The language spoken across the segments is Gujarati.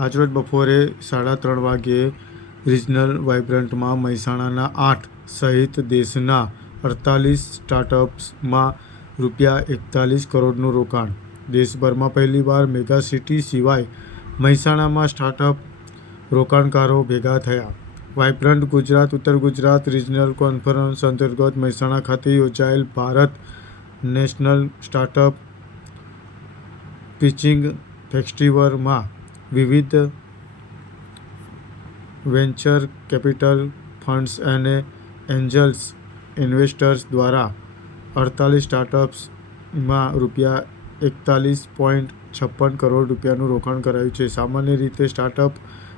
આજરોજ બપોરે 3:30 વાગ્યે રિજનલ વાઇબ્રન્ટમાં મહેસાણાના 8 સહિત દેશના 48 સ્ટાર્ટઅપ્સમાં ₹41 કરોડનું રોકાણ. દેશભરમાં પહેલીવાર મેગા સિટી સિવાય મહેસાણામાં સ્ટાર્ટઅપ રોકાણકારો ભેગા થયા. વાઇબ્રન્ટ ગુજરાત ઉત્તર ગુજરાત રિજનલ કોન્ફરન્સ અંતર્ગત મહેસાણા ખાતે યોજાયેલ ભારત નેશનલ સ્ટાર્ટઅપ પિચિંગ ફેસ્ટિવલમાં વિવિધ વેન્ચર કેપિટલ ફંડ્સ અને એન્જલ્સ ઇન્વેસ્ટર્સ દ્વારા 48 સ્ટાર્ટઅપ્સમાં ₹41.56 કરોડ રૂપિયાનું રોકાણ કરાયું છે. સામાન્ય રીતે સ્ટાર્ટઅપ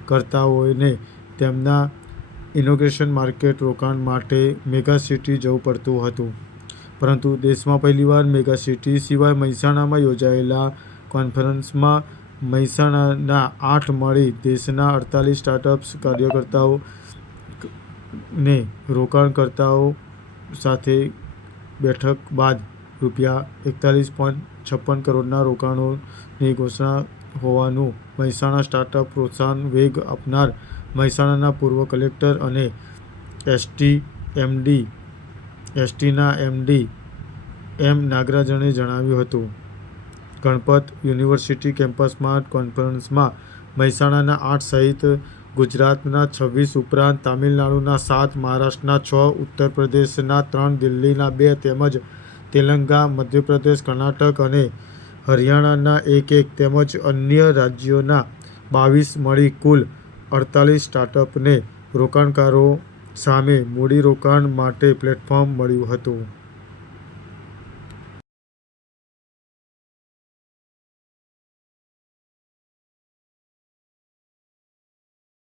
કર્તાઓને તેમના ઇનોવેશન માર્કેટ રોકાણ માટે મેગા સિટી જવું પડતું હતું, પરંતુ દેશમાં પહેલીવાર મેગા સિટી સિવાય મહેસાણામાં યોજાયેલા કોન્ફરન્સમાં મહેસાણાના 8 મળી દેશના 48 સ્ટાર્ટઅપ્સ કાર્યકર્તાઓને રોકાણકર્તાઓ સાથે બેઠક બાદ ₹41.56 કરોડના રોકાણોની ઘોષણા હોવાનું મહેસાણા સ્ટાર્ટઅપ પ્રોત્સાહન વેગ આપનાર મહેસાણાના પૂર્વ કલેક્ટર અને એસટીના એમડી એમ નાગરાજને જણાવ્યું હતું. ગણપત યુનિવર્સિટી કેમ્પસમાં કોન્ફરન્સમાં મહેસાણાના 8 સહિત ગુજરાતના 26 ઉપરાંત તામિલનાડુના 7, મહારાષ્ટ્રના 6, ઉત્તર પ્રદેશના 3, દિલ્હીના 2 તેમજ તેલંગાણા, મધ્યપ્રદેશ, કર્ણાટક અને હરિયાણાના 1 તેમજ અન્ય રાજ્યોના 22 મળી કુલ 48 સ્ટાર્ટઅપને રોકાણકારો સામે મૂડીરોકાણ માટે પ્લેટફોર્મ મળ્યું હતું.